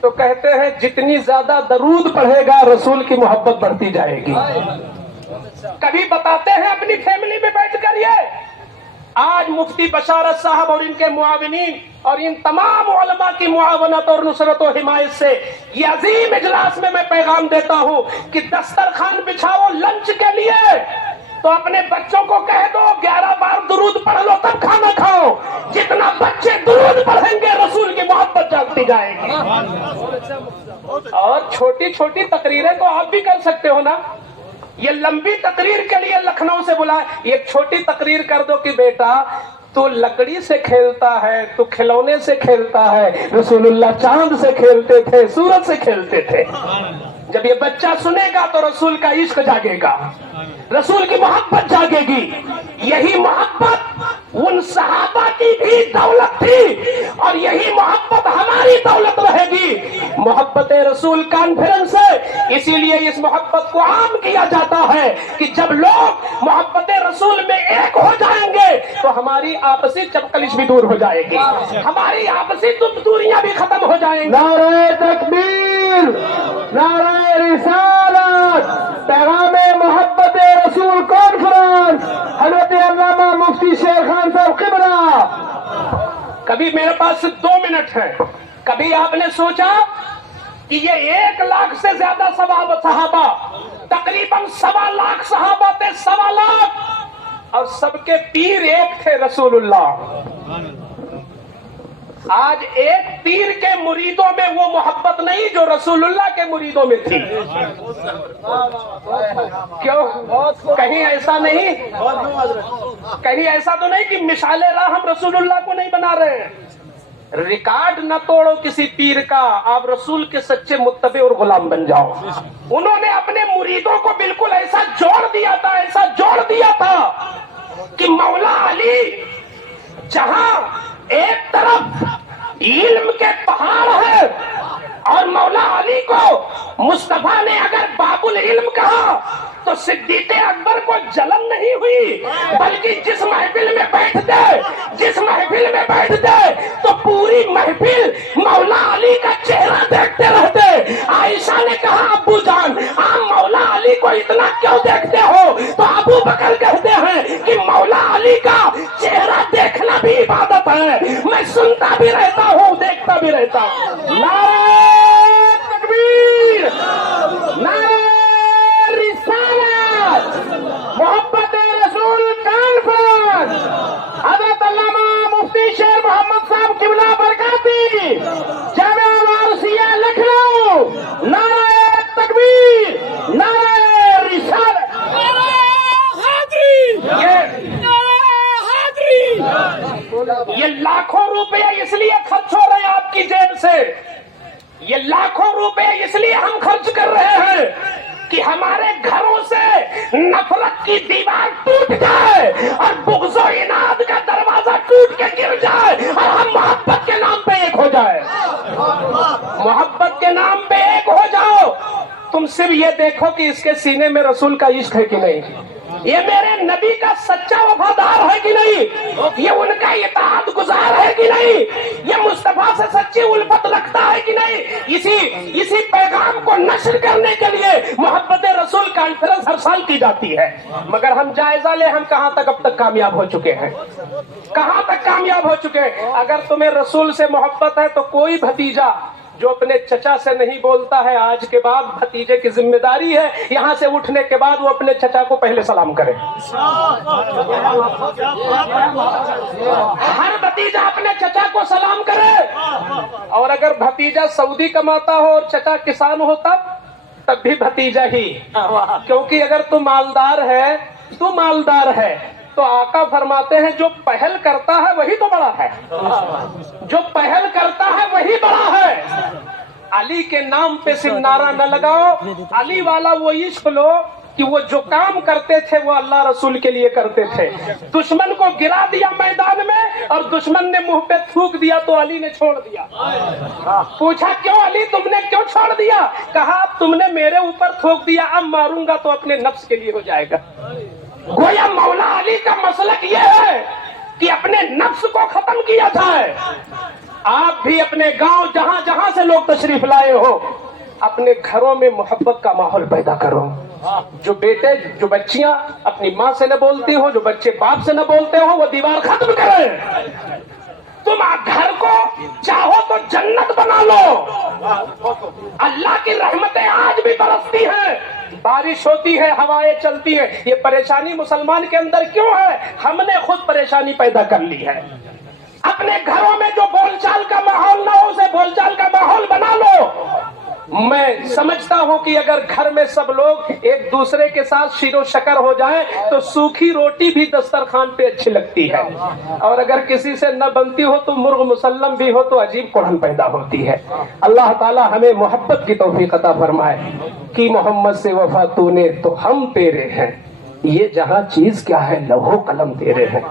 تو کہتے ہیں جتنی زیادہ درود پڑھے گا رسول کی محبت بڑھتی جائے گی. کبھی بتاتے ہیں اپنی فیملی میں بیٹھ کر یہ آج مفتی بشارت صاحب اور ان کے معاونین اور ان تمام علماء کی معاونت اور نصرت و حمایت سے یہ عظیم اجلاس میں پیغام دیتا ہوں کہ دسترخوان بچھاؤ لنچ کے لیے تو اپنے بچوں کو کہہ دو 11 بار درود پڑھ لو تب کھانا کھاؤ. جتنا بچے درود پڑھیں گے رسول کی محبت جاگتی جائے گی. اور چھوٹی چھوٹی تقریریں تو آپ بھی کر سکتے ہو نا. یہ لمبی تقریر کے لیے لکھنؤ سے بلا، ایک چھوٹی تقریر کر دو کہ بیٹا تو لکڑی سے کھیلتا ہے، تو کھلونے سے کھیلتا ہے، رسول اللہ چاند سے کھیلتے تھے، سورج سے کھیلتے تھے. جب یہ بچہ سنے گا تو رسول کا عشق جاگے گا، رسول کی محبت جاگے گی. یہی محبت ان صحابہ کی بھی دولت تھی اور یہی محبت ہماری دولت رہے گی. محبت رسول کانفرنس ہے، اسی لیے اس محبت کو عام کیا جاتا ہے کہ جب لوگ محبت رسول میں ایک ہو جائیں گے تو ہماری آپسی چپکلش بھی دور ہو جائے گی، ہماری آپسی دوریاں بھی ختم ہو جائیں گی. نعرہ تکبیر، نعرہ رسالت، پیغام محبت رسول کانفرنس، حضرت علامہ مفتی شیر خان صاحب قبلہ. کبھی میرے پاس صرف 2 منٹ ہے، کبھی آپ نے سوچا کہ یہ 1 لاکھ سے زیادہ صحابہ، تقریباً 1.25 لاکھ صحابہ تھے، 1.25 لاکھ، اور سب کے پیر ایک تھے رسول اللہ. آج ایک پیر کے مریدوں میں وہ محبت نہیں جو رسول اللہ کے مریدوں میں تھی. کیوں؟ کہیں ایسا نہیں، کہیں ایسا تو نہیں کہ مثال راہ ہم رسول اللہ کو نہیں بنا رہے ہیں. ریکارڈ نہ توڑو کسی پیر کا، آپ رسول کے سچے متبع اور غلام بن جاؤ. انہوں نے اپنے مریدوں کو بالکل ایسا جوڑ دیا تھا، ایسا جوڑ دیا تھا کہ مولا علی جہاں ایک طرف علم کے پہاڑ ہے اور مولا علی کو مصطفیٰ نے اگر باب العلم کہا تو صدیق اکبر کو جلن نہیں ہوئی، بلکہ جس محفل میں بیٹھتے تو پوری क्यों देखते हो? तो अबू बकर कहते हैं कि मौला अली का चेहरा देखना भी इबादत है, मैं सुनता भी रहता हूँ, देखता भी रहता हूँ। नारे तकबीर, नारे रिसालत, मोहब्बत रसूल कॉन्फ्रेंस, हज़रत अल्लामा मुफ्ती शेर मोहम्मद साहब किबला बरकाती, जामिया वारसिया लखनऊ, नारे तकबीर, नारे रिसालत। ये लाखों रुपए इसलिए खर्च हो रहे हैं आपकी जेब से, ये लाखों रुपए इसलिए हम खर्च कर रहे हैं कि हमारे घरों से नफरत की दीवार टूट जाए और बुग़्ज़ो इनाद का दरवाजा टूट के गिर जाए और हम मोहब्बत के नाम पे एक हो जाए। मोहब्बत के नाम पे एक हो जाओ। तुम सिर्फ ये देखो कि इसके सीने में रसूल का इश्क है कि नहीं, ये मेरे नबी का सच्चा वफादार है कि नहीं, ये उनका इताअत गुजार है कि नहीं, ये मुस्तफा से सच्ची उल्फत रखता है कि नहीं। इसी पैगाम को नश्र करने के लिए मोहब्बत रसूल कॉन्फ्रेंस हर साल की जाती है। मगर हम जायजा ले, हम कहां तक अब तक कामयाब हो चुके हैं, कहां तक कामयाब हो चुके हैं। अगर तुम्हें रसूल से मोहब्बत है तो कोई भतीजा जो अपने चचा से नहीं बोलता है, आज के बाद भतीजे की जिम्मेदारी है यहाँ से उठने के बाद वो अपने चचा को पहले सलाम करे। हर भतीजा अपने चचा को सलाम करे। और अगर भतीजा सऊदी कमाता हो और चचा किसान हो तब भी भतीजा ही, क्योंकि अगर तू मालदार है तो आका फरमाते हैं जो पहल करता है वही तो बड़ा है, जो पहल करता है वही बड़ा है। अली के नाम पे सिर्फ नारा न लगाओ, अली वाला वो इश्क लो कि वो जो काम करते थे वो अल्लाह रसूल के लिए करते थे। दुश्मन को गिरा दिया मैदान में और दुश्मन ने मुंह पे थूक दिया तो अली ने छोड़ दिया। पूछा क्यों अली तुमने क्यों छोड़ दिया? कहा अब तुमने मेरे ऊपर थूक दिया, अब मारूंगा तो अपने नफ्स के लिए हो जाएगा। गोया मौला अली का मसलक ये है कि अपने नफ्स को खत्म किया जाए। आप भी अपने गांव जहां जहां से लोग तशरीफ लाए हो, अपने घरों में मोहब्बत का माहौल पैदा करो। जो बेटे जो बच्चियां अपनी माँ से न बोलती हो, जो बच्चे बाप से न बोलते हो, वो दीवार खत्म करें। तुम घर को चाहो तो जन्नत बना लो। अल्लाह की रहमतें आज भी बरसती हैं, बारिश होती है, हवाएं चलती है। ये परेशानी मुसलमान के अंदर क्यों है? हमने खुद परेशानी पैदा कर ली है। अपने घरों में जो बोलचाल का माहौल ना हो, उसे बोलचाल का माहौल बना लो। मैं समझता हूं कि अगर घर में सब लोग एक दूसरे के साथ शीरो शकर हो जाएं तो सूखी रोटी भी दस्तरखान पे अच्छी लगती है, और अगर किसी से न बनती हो तो मुर्ग मुसल्लम भी हो तो अजीब कुड़न पैदा होती है। अल्लाह ताला हमें मोहब्बत की तौफीक अता फरमाए कि मोहम्मद से वफा तूने तो हम तेरे हैं, ये जहां चीज क्या है लौहो कलम तेरे हैं।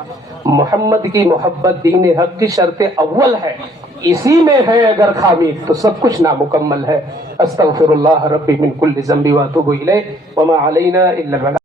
मोहम्मद की मोहब्बत दीन हक की शर्त अव्वल है, इसी में है अगर खामी तो सब कुछ नामुकम्मल है। अस्तगफिरुल्लाह रब्बी मिन कुल्ली ज़ंबी व अतूबु इलैह व मा अलैना इल्ला